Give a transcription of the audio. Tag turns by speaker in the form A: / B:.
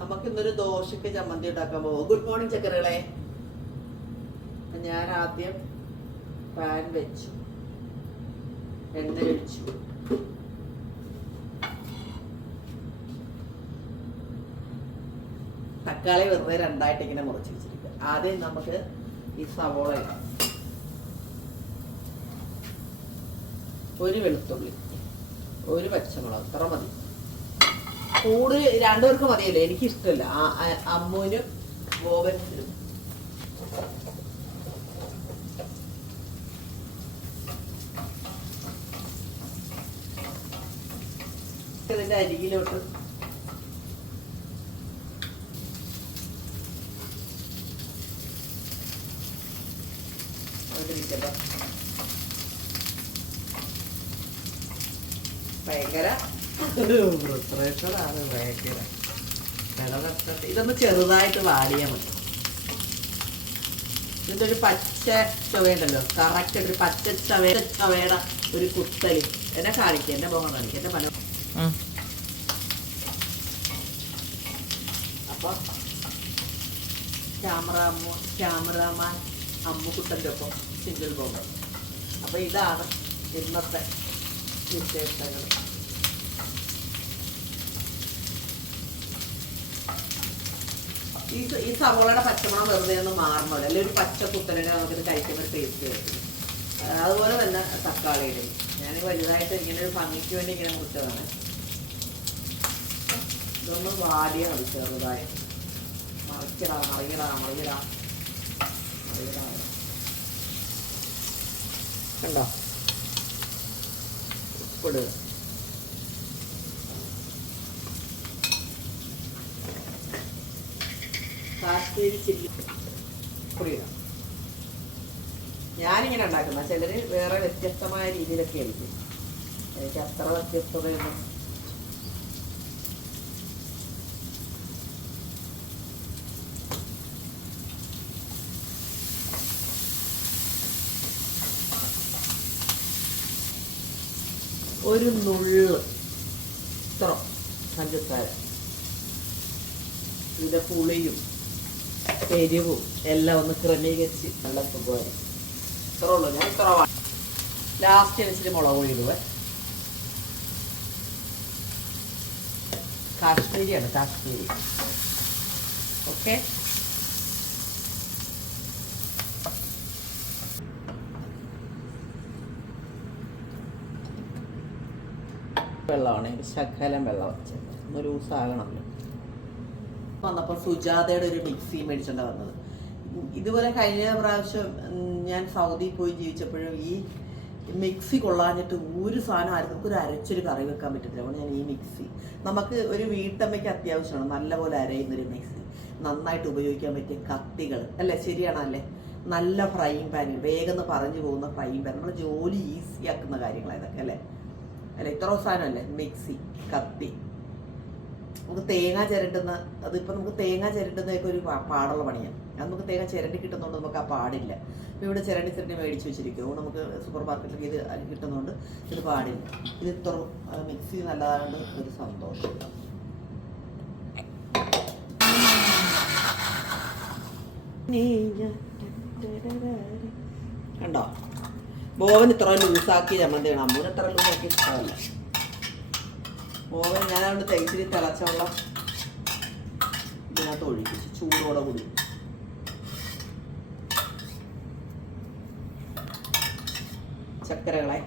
A: നമുക്ക് ഇന്നൊരു ദോശക്ക് ചമ്മന്തി ഉണ്ടാക്കാൻ പോകും ഗുഡ് മോർണിംഗ് ചക്കരകളെ. ഞാൻ ആദ്യം പാൻ വെച്ചു. എണ്ണ ഒഴിച്ചു. തക്കാളി വെറുതെ രണ്ടായിട്ട് ഇങ്ങനെ മുറിച്ച് വെച്ചിരിക്കുക. ആദ്യം നമുക്ക് ഈ സവോള ഇടാം. ഒരു വെളുത്തുള്ളി ഒരു പച്ചമുളക് അത്ര മതി. കൂടുതൽ രണ്ടുപേർക്കും മതിയല്ലോ. എനിക്ക് ഇഷ്ടമല്ല അമ്മുവിനും ഗോപനും ഇതിന്റെ മിനിറ്റ് ഭയങ്കര പ്രഷറാണ് ഭയങ്കര. കിടന്നിട്ട് ഇതൊന്ന് ചെറുതായിട്ട് വാടിയാൽ മതി. ഇതിന്റെ ഒരു പച്ച ചുവയുണ്ടല്ലോ കറക്റ്റ് ഒരു പച്ച ചവ ചവയുടെ ഒരു കുത്തലി. എന്നെ കാണിക്കുക എന്റെ മുഖം കാണിക്കുക എന്റെ മനോ അപ്പൊ ക്യാമറ അമ്മു ക്യാമറാമാൻ അമ്മുക്കുട്ടന്റെ ഒപ്പം സിംഗിൾ ബോംബ്. അപ്പൊ ഇതാണ് ഇന്നത്തെ വിശേഷങ്ങൾ. ഈ ഈ സവോളയുടെ പച്ചമണം വെറുതെ ഒന്ന് മാറണമല്ലോ. അല്ലെങ്കിൽ ഒരു പച്ച കുത്തലിനെ നമുക്കിത് കഴിക്കുമ്പോൾ ടേസ്റ്റ് കിട്ടും. അതുപോലെ തന്നെ തക്കാളിയുടെ. ഞാൻ വലുതായിട്ട് ഇങ്ങനെ ഒരു ഭംഗിക്ക് വേണ്ടി ഇങ്ങനെ മുറിച്ചതാണ്. ഇതൊന്ന് വാടിയ മതി ചെറുതായി. മറിക്കടാ മറിയടാ മറിയടാ. മറിയടാ. ഉപ്പിടുക ഞാനിങ്ങനെ ഉണ്ടാക്കുന്ന. ചിലര് വേറെ വ്യത്യസ്തമായ രീതിയിലൊക്കെ ആയിരിക്കും. എനിക്ക് അത്ര വ്യത്യസ്തതയൊന്നും ഒരു നുള്ള് ഇത്ര പഞ്ചസാര ഇത് പുളിയും എരിവും എല്ലാം ഒന്ന് ക്രമീകരിച്ച് നല്ല സുഖമായി ഇത്ര ഉള്ളൂ ഞാൻ ഇത്ര ലാസ്റ്റ് അനുസരിച്ച് മുളക് പൊടി ഇടുവേ. കാശ്മീരിയാണ് കാശ്മീരി. ഓക്കെ വെള്ളമാണ്. ശകലം വെള്ളം വെച്ചത് ഒന്ന് ലൂസാകണമല്ലോ വന്നപ്പോൾ സുജാതയുടെ ഒരു മിക്സി മേടിച്ചോണ്ടാ വന്നത്. ഇതുപോലെ കഴിഞ്ഞ പ്രാവശ്യം ഞാൻ സൗദിയിൽ പോയി ജീവിച്ചപ്പോഴും ഈ മിക്സി കൊള്ളാഞ്ഞിട്ട് ഒരു സാധനം ആരും നമുക്ക് ഒരു അരച്ചൊരു കറി വെക്കാൻ പറ്റത്തില്ല. അതുകൊണ്ട് ഞാൻ ഈ മിക്സി നമുക്ക് ഒരു വീട്ടമ്മയ്ക്ക് അത്യാവശ്യമാണ് നല്ലപോലെ അരയുന്നൊരു മിക്സി നന്നായിട്ട് ഉപയോഗിക്കാൻ പറ്റിയ കത്തികൾ അല്ലേ? ശരിയാണല്ലേ നല്ല ഫ്രൈയിങ് പാൻ വേഗം പറഞ്ഞു പോകുന്ന ഫ്രൈയിങ് പാൻ നമ്മുടെ ജോലി ഈസിയാക്കുന്ന കാര്യങ്ങളാണ് ഇതൊക്കെ അല്ലേ? അല്ല? ഇത്ര സാധനമല്ലേ? മിക്സി കത്തി. നമുക്ക് തേങ്ങ ചിരണ്ടുന്ന അതിപ്പോൾ നമുക്ക് തേങ്ങ ചിരണ്ടുന്നതൊക്കെ ഒരു പാടുള്ള പണിയാണ് അത് നമുക്ക് തേങ്ങ ചിരണ്ടി കിട്ടുന്നതുകൊണ്ട് നമുക്ക് ആ പാടില്ല. ഇവിടെ ചിരണ്ടി ചിരണ്ടി മേടിച്ച് വെച്ചിരിക്കും നമുക്ക് സൂപ്പർ മാർക്കറ്റിൽ ഇത് കിട്ടുന്നതുകൊണ്ട് ഇത് പാടില്ല. ഇത് ഇത്ര മിക്സി നല്ലതാണ്ട് ഒരു സന്തോഷം. കണ്ടോ? ബോവൻ ഇത്ര ലൂസാക്കി ചമ്മന്തിയാണ്. അമ്മൂന് ഇത്ര ലൂസാക്കി ഇഷ്ടമല്ല. ബോവൻ ഞാൻ അതുകൊണ്ട് തേച്ചിരി തിളച്ച വെള്ളം ഇതിനകത്ത് ഒഴിപ്പിച്ചു ചൂടോടെ കൂടി. ചക്കരകളെ